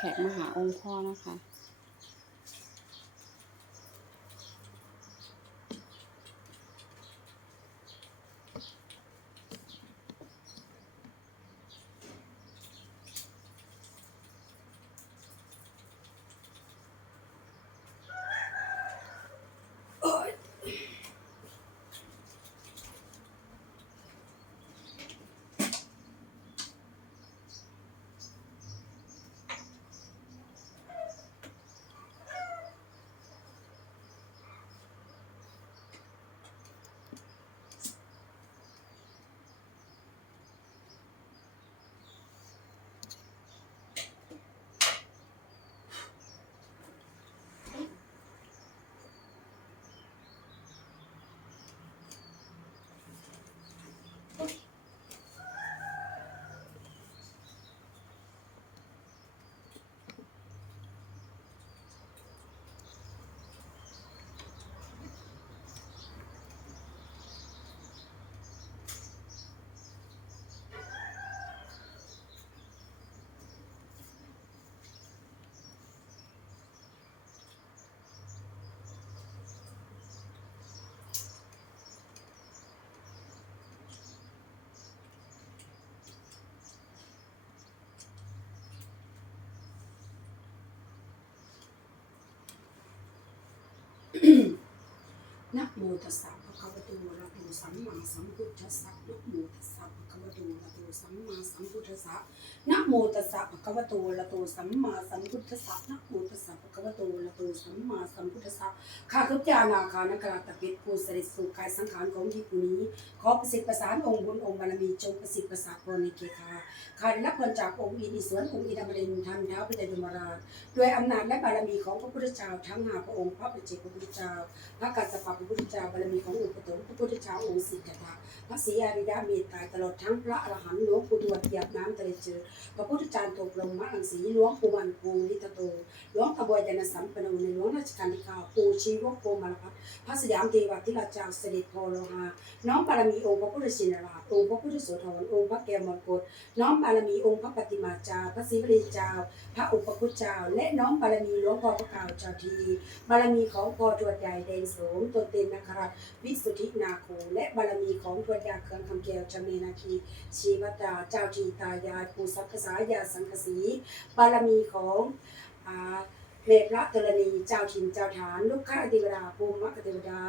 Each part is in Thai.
แขกมาหาองค์พ่อนะคะ นะโมตัสสะภะคะวะ โตอะระโตสัมมาสัมพุทธัสสะนะโมตัสสะภะคะวะโตระโตสัมมาสัมพุทธัสสะนะโมตัสสะภะคะวะโตระโตสัมมาสัมพุทธัสสะนะโมตัสสะภะคะวะโตระโตสัมมาสัมพุทธัสสะข้าพเจ้านาคานกราตะเปิดผู้เสด็จสู่กายสังขารของที่ผู้นี้ ขอประสิทธิ์ประสานองค์บุญองค์บารมีจงประสิทธิ์ประสาทพรในเกคาข้าได้รับพรจากองค์อินอิสวนองค์อินดามรินทันเท้าพิจารณาราชด้วยอำนาจและบารมีของพระพุทธเจ้าทั้งหาพระองค์พระปัจเจกพระพุทธเจ้าพระกัสสปะพระพุทธเจ้าบารมีขององค์ปฐมพระพุทธเจ้าองค์สิกตาพระศรีอริยเมตตาตลอดทั้งพระอรหันต์หลวงปู่ทวดเหยียบน้ำทะเลเจอพระพุทธเจ้าตกลงมะอังสีหลวงปู่มันปูนิตโตหลวงตะบอยยานสัมปโนในหลวงราชการที่เก้าปู่ชีวกโกมารพัฒน์พระสยามเทวทิราชเจ้าเสด็จพอโลหาน้อมบารมีองค์พระพุทธชินราชองค์พระพุทธโสธรองค์พระแก้วมรกตน้อมบารมีองค์พระปฏิมาจาพระศรีวลีเจ้า พระอุปคุตเจ้า และน้อมบารมีหลวงพ่อพระกาวเจ้าทีบารมีของพ่อทวดใหญ่แดงโสมตนเต็นนะครับวิสุทธินาโค และบารมีของทวดยาเครืองคำแก้วจำเมนาคีชีวตาเจ้าทีตายายปูสัพพสายาสังกสีบารมีของอ่า เมตพระธรณี เจ้าถิ่นเจ้าฐาน ลูกข้าเทวดาภูมิมกเทวดา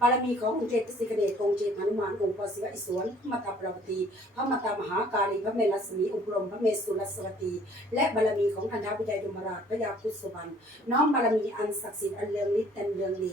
บารมีขององค์เทพสิกเดชองค์เทพหนุมานองค์พระศิวะอิศวรพระมาตาปราวตีพระมาตามหาการีพระเมรัศมีองค์พรมพระเมสุรสวตี และบารมีของอันทวิจัยดมราชพระยาพุทธสุบรรณน้อมบารมีอันศักดิ์สิทธิ์อันเลืองฤทธิ์อันเลืองเล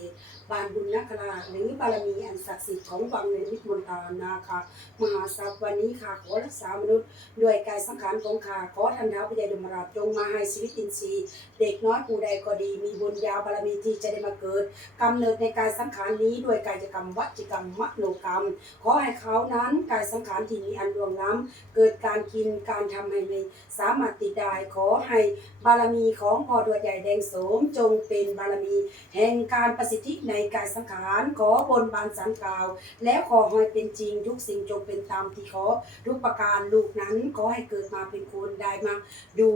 บานบุญนักราหรือบารมีอันศักดิ์สิทธิ์ของวังในวิทมนตานาคามหาทรัพย์วันนี้ข้าขอรักษามนุษย์ด้วยกายสังขารของข้าขอทันท้าพระยาดมราชจงมาให้ชีวิตอินทรีย์เด็กน้อยผู้ใดก็ดี มีบุญญาบารมีที่จะได้มาเกิดกำเนิดในกายสังขารนี้ด้วยกายกรรมวจิกรรมมโนกรรม ขอให้เขานั้นกายสังขารที่มีอันดวงล้ำเกิดการกินการทำให้ไม่สามารถติดได้ขอให้บารมีของพ่อดวใหญ่แดงโสมจงเป็นบารมี แห่งการประสิทธิในกายสังขารขอบนบานสันกล่าว แล้วขอให้เป็นจริงทุกสิ่งจงเป็นตามที่ขอทุกประการลูกนั้นขอให้เกิดมาเป็นคนได้มาดู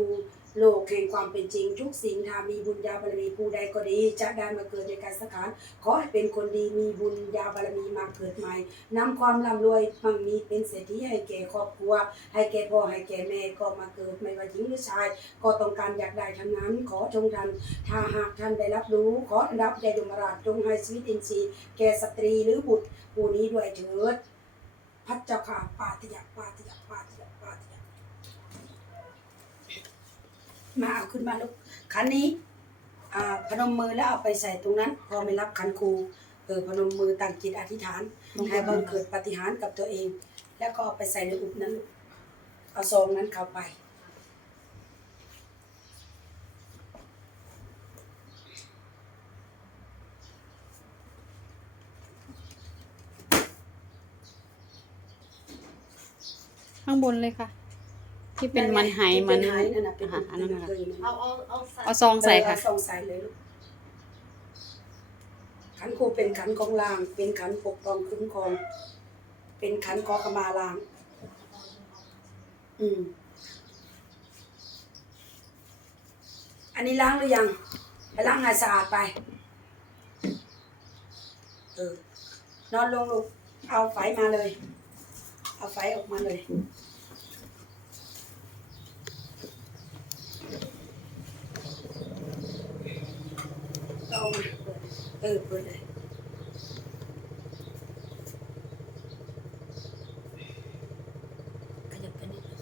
โลกแห่งความเป็นจริงทุกสิ่งถ้ามีบุญญาบารมีผู้ใดก็ดีจะได้มาเกิดในการสังขารขอให้เป็นคนดีมีบุญญาบารมีมาเกิดใหม่นำความร่ำรวยมั่งมีเป็นเศรษฐีให้แก่ครอบครัว ให้แก่พ่อให้แก่แม่ก็มาเกิดไม่ว่าหญิงหรือชาย ก็ต้องการอยากได้ทั้งนั้น ขอจงทันถ้าหากท่านได้รับรู้ ขอท่านรับใจดมราชจงให้ชีวิตอินทรีย์แก่สตรีหรือบุตรผู้นี้ด้วยเถิดพัฒเจ้าค่ะปาติยะปาติยะปาติยะปาติยะ มาเอาขึ้นมาลูกขันนี้อ่าพนมมือแล้วเอาไปใส่ตรงนั้น พอไม่รับขันครูเออพนมมือตั้งจิตอธิษฐานให้บังเกิดปาฏิหารย์กับตัวเอง แล้วก็เอาไปใส่ในอุปนั้นลูกเอาซองนั้นเข้าไปข้างบนเลยค่ะ ที่เป็นมันไหมัน ที่เป็ไหนั่นน่ะเป็นอ่าอันนั้นนะคะเคยไหมเอาเอาเอาใส่เอาซองใส่ค่ะ เออเอาซองใส่เลยลูกขันครูเป็นขันของลาง เป็นขันปกครองคุ้มครอง เป็นขันขอขมาลาง อืม อันนี้ล้างหรือยัง ไปล้างให้สะอาดไป เออ นอนลงลูก เอาไฟมาเลย เอาไฟออกมาเลย เอามา เปิดเออเปิดเลย ขยับไปนิดนึง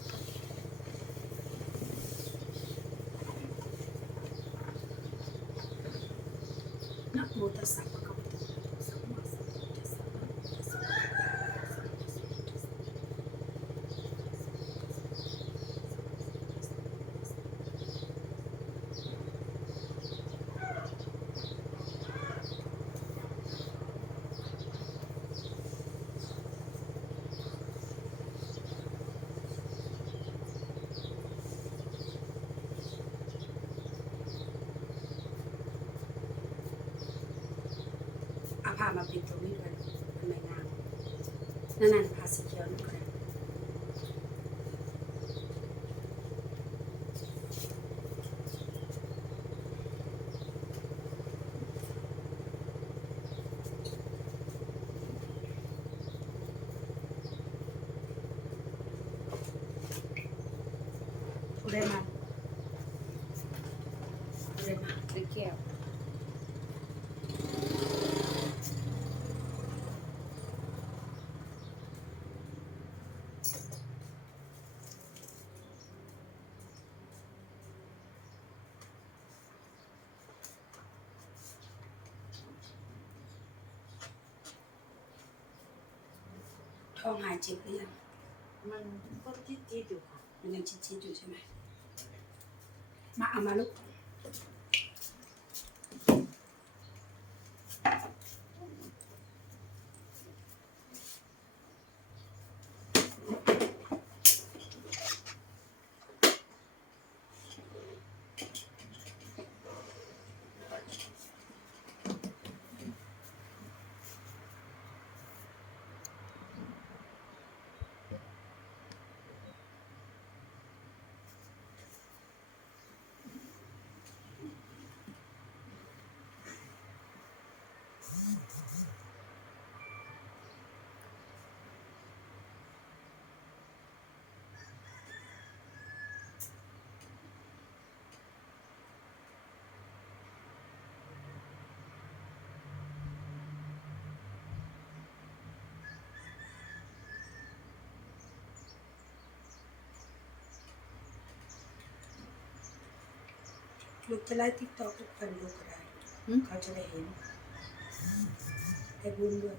นะโมตัสสะภะคะวะโตอะระหะโตสัมมาสัมพุทธัสสะนะโมตัสสะภะคะวะโตอะระหะโตสัมมาสัมพุทธัสสะ เอา ผ้ามาปิดตรงนี้ด้วยมันไม่งามนั่นนั่นผ้าสีเขียวนั่นก็ได้ผู้ได้มาได้มาเป็นแก้ว ท้องหายเจ็บหรือยังมันก็จี๊ดจี๊ดอยู่ค่ะ มันยังชิดๆอยู่ใช่ไหมมาเอามาลูก ลูกจะไล่ติ๊กต็อกทุกคนลูกก็ได้อืมเขาจะได้เห็นได้บุญด้วย